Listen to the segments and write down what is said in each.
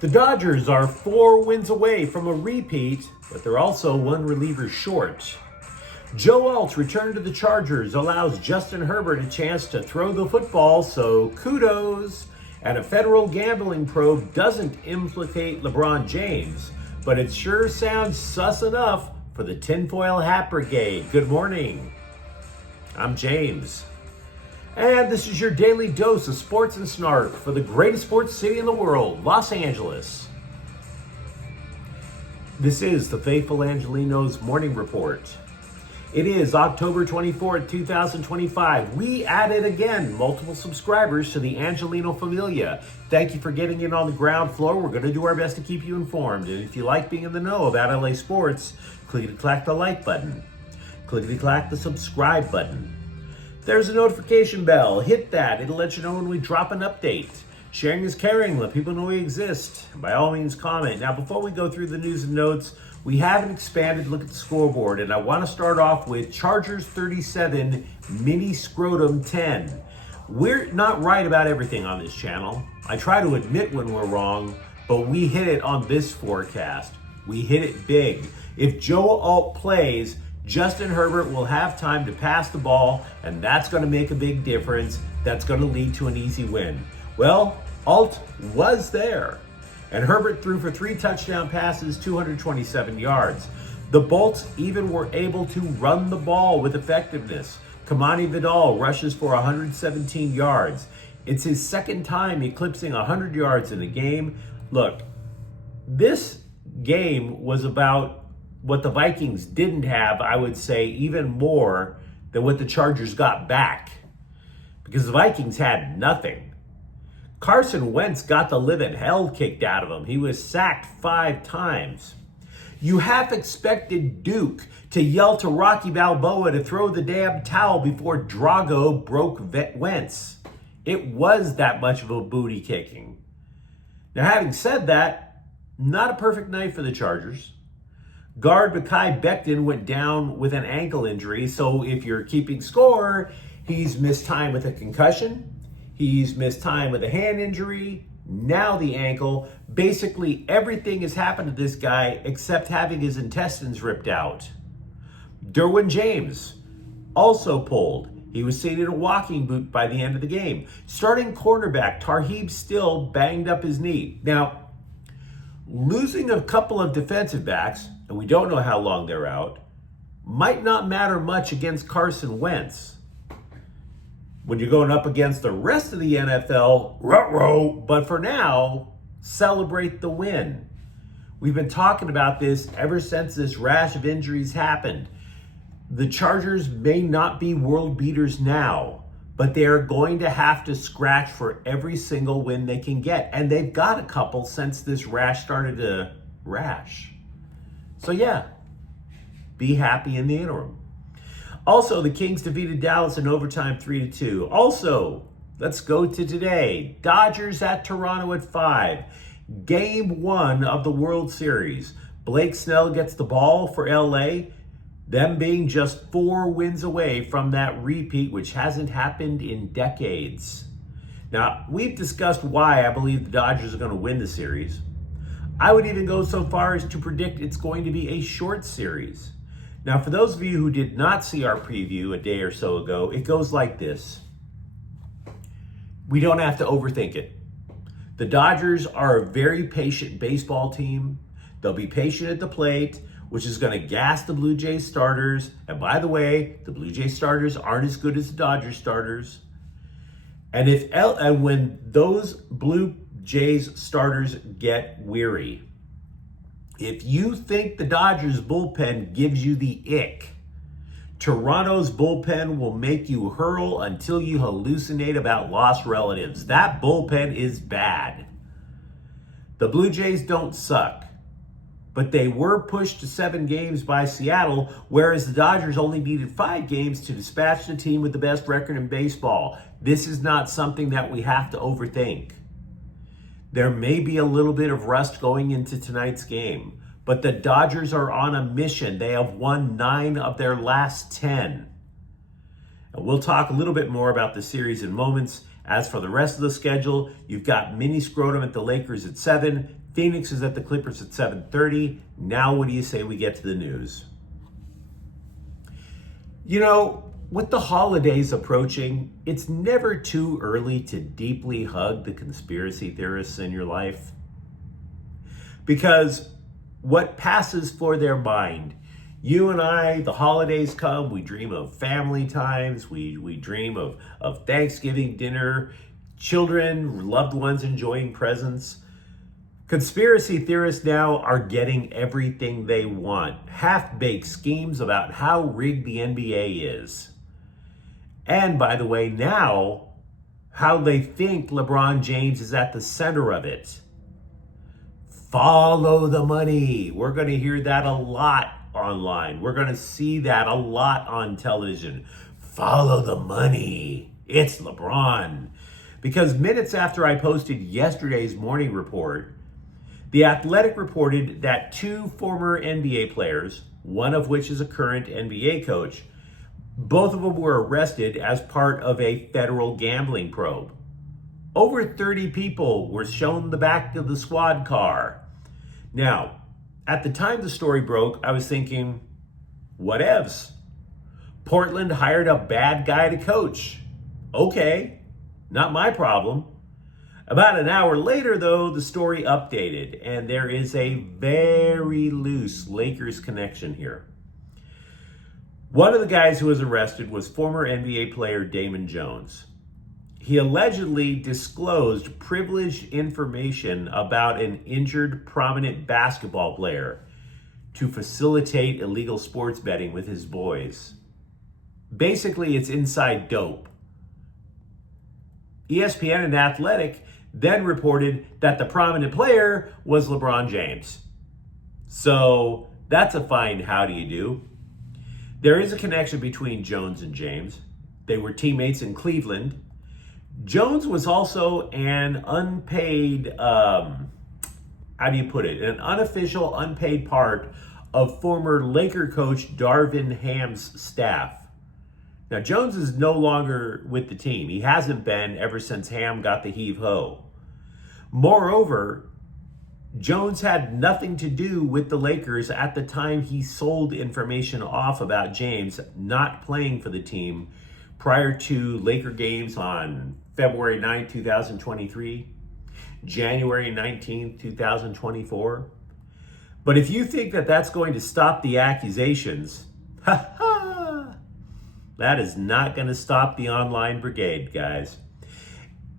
The Dodgers are 4 wins away from a repeat, but they're also one reliever short. Joe Alt's return to the Chargers allows Justin Herbert a chance to throw the football, so kudos. And a federal gambling probe doesn't implicate LeBron James, but it sure sounds sus enough for the Tinfoil Hat Brigade. Good morning. I'm James. And this is your daily dose of sports and snark for the greatest sports city in the world, Los Angeles. This is the Faithful Angelenos Morning Report. It is October 24th, 2025. We added again multiple subscribers to the Angeleno Familia. Thank you for getting in on the ground floor. We're going to do our best to keep you informed. And if you like being in the know about LA sports, clickety-clack the like button. Clickety-clack the subscribe button. There's a notification bell. Hit that. It'll let you know when we drop an update. Sharing is caring. Let people know we exist. By all means, comment. Now, before we go through the news and notes, we have an expanded look at the scoreboard, and I want to start off with Chargers 37, Mini Scrotum 10. We're not right about everything on this channel. I try to admit when we're wrong, but we hit it on this forecast. We hit it big. If Joe Alt plays, Justin Herbert will have time to pass the ball, and that's going to make a big difference. That's going to lead to an easy win. Well, Alt was there, and Herbert threw for 3 touchdown passes, 227 yards. The Bolts even were able to run the ball with effectiveness. Kamani Vidal rushes for 117 yards. It's his second time eclipsing 100 yards in a game. Look, this game was about what the Vikings didn't have, I would say, even more than what the Chargers got back, because the Vikings had nothing. Carson Wentz got the living hell kicked out of him. He was sacked 5 times. You half expected Duke to yell to Rocky Balboa to throw the damn towel before Drago broke Wentz. It was that much of a booty kicking. Now, having said that, not a perfect night for the Chargers. Guard Mekhi Becton went down with an ankle injury, so if you're keeping score, he's missed time with a concussion, he's missed time with a hand injury, now the ankle. Basically, everything has happened to this guy except having his intestines ripped out. Derwin James also pulled. He was seen in a walking boot by the end of the game. Starting cornerback Tarheeb Still banged up his knee. Now, losing a couple of defensive backs, and we don't know how long they're out, might not matter much against Carson Wentz. When you're going up against the rest of the NFL, ruh-roh, but for now, celebrate the win. We've been talking about this ever since this rash of injuries happened. The Chargers may not be world beaters now, but they are going to have to scratch for every single win they can get. And they've got a couple since this rash started to rash. So yeah, be happy in the interim. Also, the Kings defeated Dallas in overtime 3-2. Also, let's go to today. Dodgers at Toronto at 5. Game 1 of the World Series. Blake Snell gets the ball for LA. Them being just 4 wins away from that repeat, which hasn't happened in decades. Now, we've discussed why I believe the Dodgers are going to win the series. I would even go so far as to predict it's going to be a short series. Now, for those of you who did not see our preview a day or so ago, it goes like this. We don't have to overthink it. The Dodgers are a very patient baseball team. They'll be patient at the plate, which is going to gas the Blue Jays starters. And by the way, the Blue Jays starters aren't as good as the Dodgers starters. And when those Blue Jays starters get weary, if you think the Dodgers bullpen gives you the ick, Toronto's bullpen will make you hurl until you hallucinate about lost relatives. That bullpen is bad. The Blue Jays don't suck, but they were pushed to 7 games by Seattle, whereas the Dodgers only needed 5 games to dispatch the team with the best record in baseball. This is not something that we have to overthink. There may be a little bit of rust going into tonight's game, but the Dodgers are on a mission. They have won 9 of their last 10. And we'll talk a little bit more about the series in moments. As for the rest of the schedule, you've got mini scrotum at the Lakers at 7, Phoenix is at the Clippers at 7:30. Now what do you say we get to the news? You know, with the holidays approaching, it's never too early to deeply hug the conspiracy theorists in your life. Because what passes for their mind, you and I, the holidays come, we dream of family times, we dream of Thanksgiving dinner, children, loved ones enjoying presents. Conspiracy theorists now are getting everything they want. Half-baked schemes about how rigged the NBA is. And by the way, now, how they think LeBron James is at the center of it. Follow the money. We're going to hear that a lot online. We're going to see that a lot on television. Follow the money. It's LeBron. Because minutes after I posted yesterday's morning report, The Athletic reported that 2 former NBA players, one of which is a current NBA coach, both of them were arrested as part of a federal gambling probe. Over 30 people were shown the back of the squad car. Now, at the time the story broke, I was thinking, whatevs? Portland hired a bad guy to coach. Okay, not my problem. About an hour later, though, the story updated, and there is a very loose Lakers connection here. One of the guys who was arrested was former NBA player Damon Jones. He allegedly disclosed privileged information about an injured prominent basketball player to facilitate illegal sports betting with his boys. Basically, it's inside dope. ESPN and Athletic then reported that the prominent player was LeBron James. So that's a fine how do you do. There is a connection between Jones and James. They were teammates in Cleveland. Jones was also an unpaid, an unofficial, unpaid part of former Laker coach Darvin Ham's staff. Now, Jones is no longer with the team. He hasn't been ever since Ham got the heave-ho. Moreover, Jones had nothing to do with the Lakers at the time he sold information off about James not playing for the team prior to Laker games on February 9, 2023, January 19, 2024. But if you think that that's going to stop the accusations, that is not going to stop the online brigade, guys.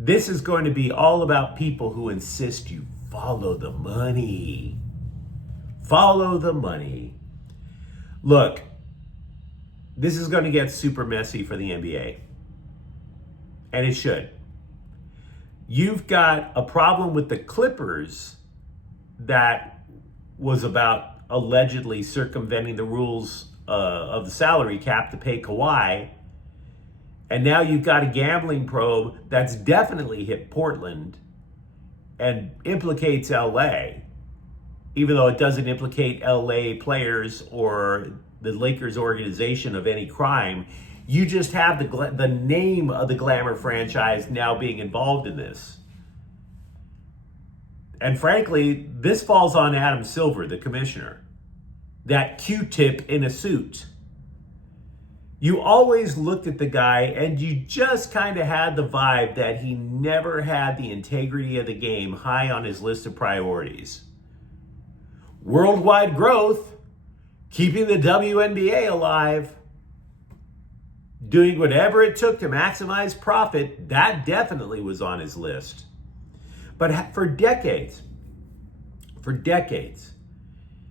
This is going to be all about people who insist you follow the money. Follow the money. Look, this is going to get super messy for the NBA. And it should. You've got a problem with the Clippers that was about allegedly circumventing the rules of the salary cap to pay Kawhi. And now you've got a gambling probe that's definitely hit Portland and implicates LA, even though it doesn't implicate LA players or the Lakers organization of any crime. You just have the name of the glamour franchise now being involved in this. And frankly, this falls on Adam Silver, the commissioner. That Q-tip in a suit. You always looked at the guy and you just kind of had the vibe that he never had the integrity of the game high on his list of priorities. Worldwide growth, keeping the WNBA alive, doing whatever it took to maximize profit, that definitely was on his list. But for decades,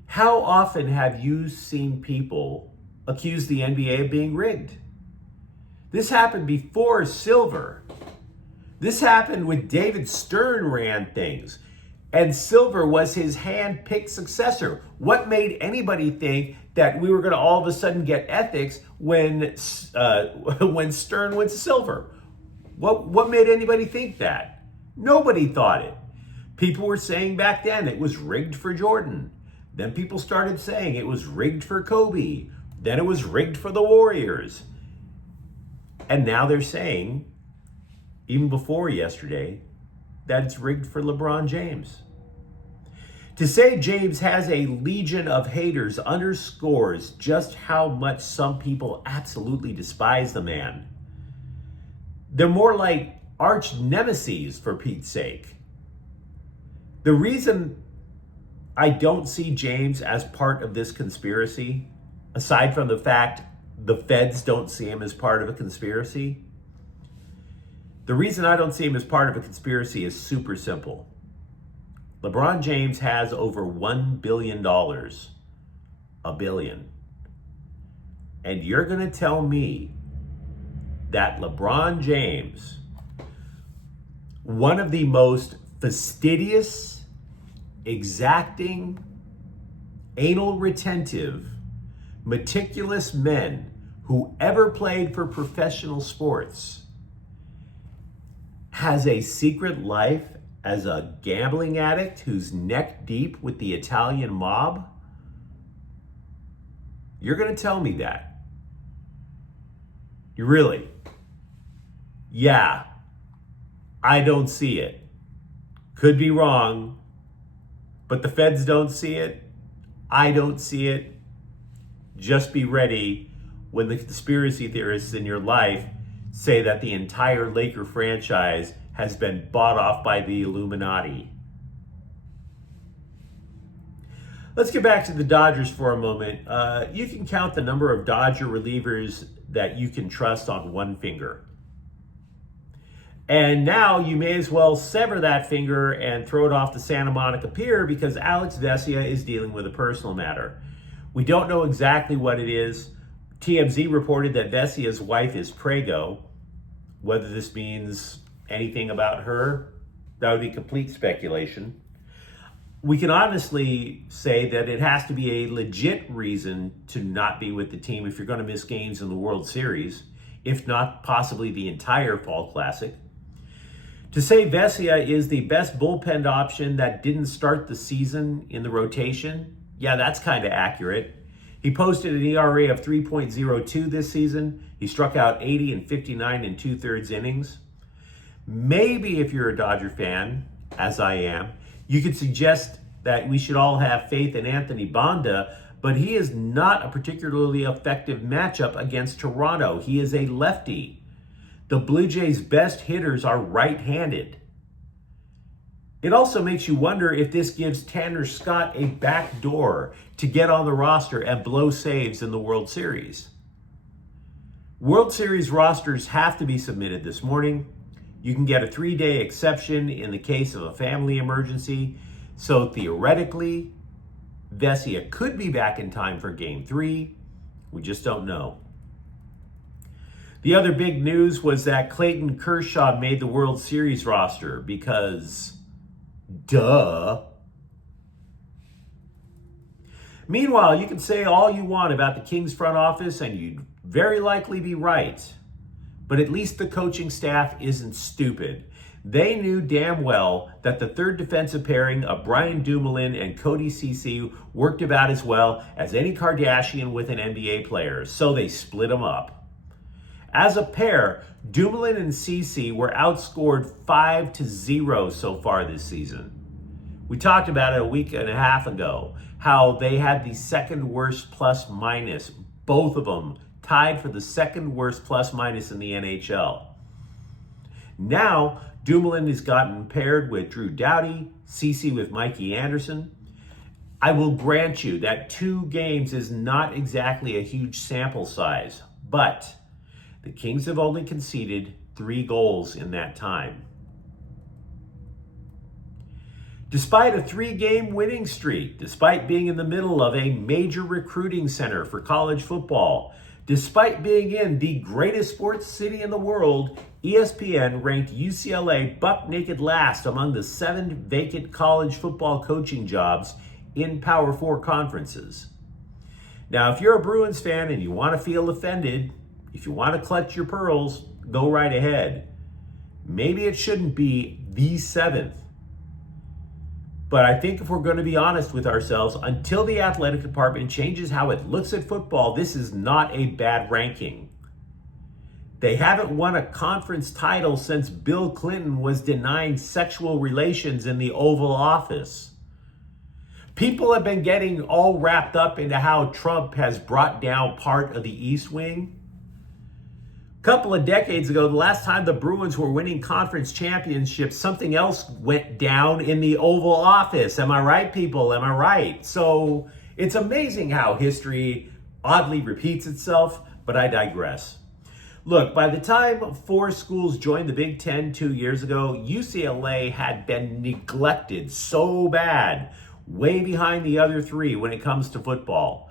how often have you seen people accuse the NBA of being rigged? This happened before Silver. This happened with David Stern ran things, and Silver was his hand-picked successor. What made anybody think that we were going to all of a sudden get ethics when Stern went to Silver? What made anybody think that? Nobody thought it. People were saying back then it was rigged for Jordan. Then people started saying it was rigged for Kobe. Then it was rigged for the Warriors. And now they're saying even before yesterday, that it's rigged for LeBron James. To say James has a legion of haters underscores just how much some people absolutely despise the man. They're more like arch nemeses, for Pete's sake. The reason I don't see James as part of this conspiracy, aside from the fact the feds don't see him as part of a conspiracy, the reason I don't see him as part of a conspiracy is super simple. LeBron James has over $1 billion. A billion. And you're going to tell me that LeBron James, one of the most fastidious, exacting, anal retentive, meticulous men who ever played for professional sports, has a secret life as a gambling addict who's neck deep with the Italian mob? You're going to tell me that? You really? Yeah, I don't see it. Could be wrong, but the feds don't see it. I don't see it. Just be ready when the conspiracy theorists in your life say that the entire Laker franchise has been bought off by the Illuminati. Let's get back to the Dodgers for a moment. You can count the number of Dodger relievers that you can trust on one finger. And now you may as well sever that finger and throw it off the Santa Monica Pier because Alex Vesia is dealing with a personal matter. We don't know exactly what it is. TMZ reported that Vesia's wife is Prego. Whether this means anything about her, that would be complete speculation. We can honestly say that it has to be a legit reason to not be with the team if you're going to miss games in the World Series, if not possibly the entire Fall Classic. To say Vesia is the best bullpen option that didn't start the season in the rotation, yeah, that's kind of accurate. He posted an ERA of 3.02 this season. He struck out 80 and 59 in 2/3 innings. Maybe if you're a Dodger fan, as I am, you could suggest that we should all have faith in Anthony Bonda, but he is not a particularly effective matchup against Toronto. He is a lefty. The Blue Jays' best hitters are right-handed. It also makes you wonder if this gives Tanner Scott a back door to get on the roster and blow saves in the World Series. World Series rosters have to be submitted this morning. You can get a 3-day exception in the case of a family emergency. So theoretically, Vesia could be back in time for Game 3. We just don't know. The other big news was that Clayton Kershaw made the World Series roster because, duh. Meanwhile, you can say all you want about the Kings front office and you'd very likely be right. But at least the coaching staff isn't stupid. They knew damn well that the third defensive pairing of Brian Dumoulin and Cody Ceci worked about as well as any Kardashian with an NBA player, so they split them up. As a pair, Dumoulin and Ceci were outscored 5-0 so far this season. We talked about it a week and a half ago, how they had the second worst plus minus, both of them tied for the second worst plus minus in the NHL. Now, Dumoulin has gotten paired with Drew Doughty, Ceci with Mikey Anderson. I will grant you that 2 games is not exactly a huge sample size, but the Kings have only conceded 3 goals in that time. Despite a 3-game winning streak, despite being in the middle of a major recruiting center for college football, despite being in the greatest sports city in the world, ESPN ranked UCLA buck naked last among the 7 vacant college football coaching jobs in Power 4 conferences. Now, if you're a Bruins fan and you want to feel offended, if you want to clutch your pearls, go right ahead. Maybe it shouldn't be the 7th. But I think if we're going to be honest with ourselves, until the athletic department changes how it looks at football, this is not a bad ranking. They haven't won a conference title since Bill Clinton was denying sexual relations in the Oval Office. People have been getting all wrapped up into how Trump has brought down part of the East Wing. A couple of decades ago, the last time the Bruins were winning conference championships, something else went down in the Oval Office. Am I right, people? Am I right? So it's amazing how history oddly repeats itself, but I digress. Look, by the time 4 schools joined the Big Ten 2 years ago, UCLA had been neglected so bad, way behind the other 3 when it comes to football.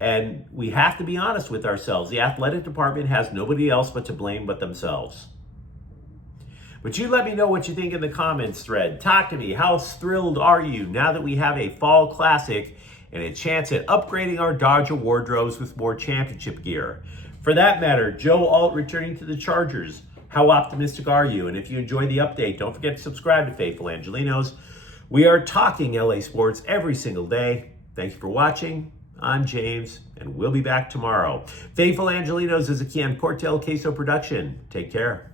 And we have to be honest with ourselves. The athletic department has nobody else but to blame but themselves. But you let me know what you think in the comments thread. Talk to me. How thrilled are you now that we have a fall classic and a chance at upgrading our Dodger wardrobes with more championship gear? For that matter, Joe Alt returning to the Chargers. How optimistic are you? And if you enjoyed the update, don't forget to subscribe to Faithful Angelenos. We are talking LA sports every single day. Thank you for watching. I'm James, and we'll be back tomorrow. Faithful Angelenos is a Kian Cortel Queso production. Take care.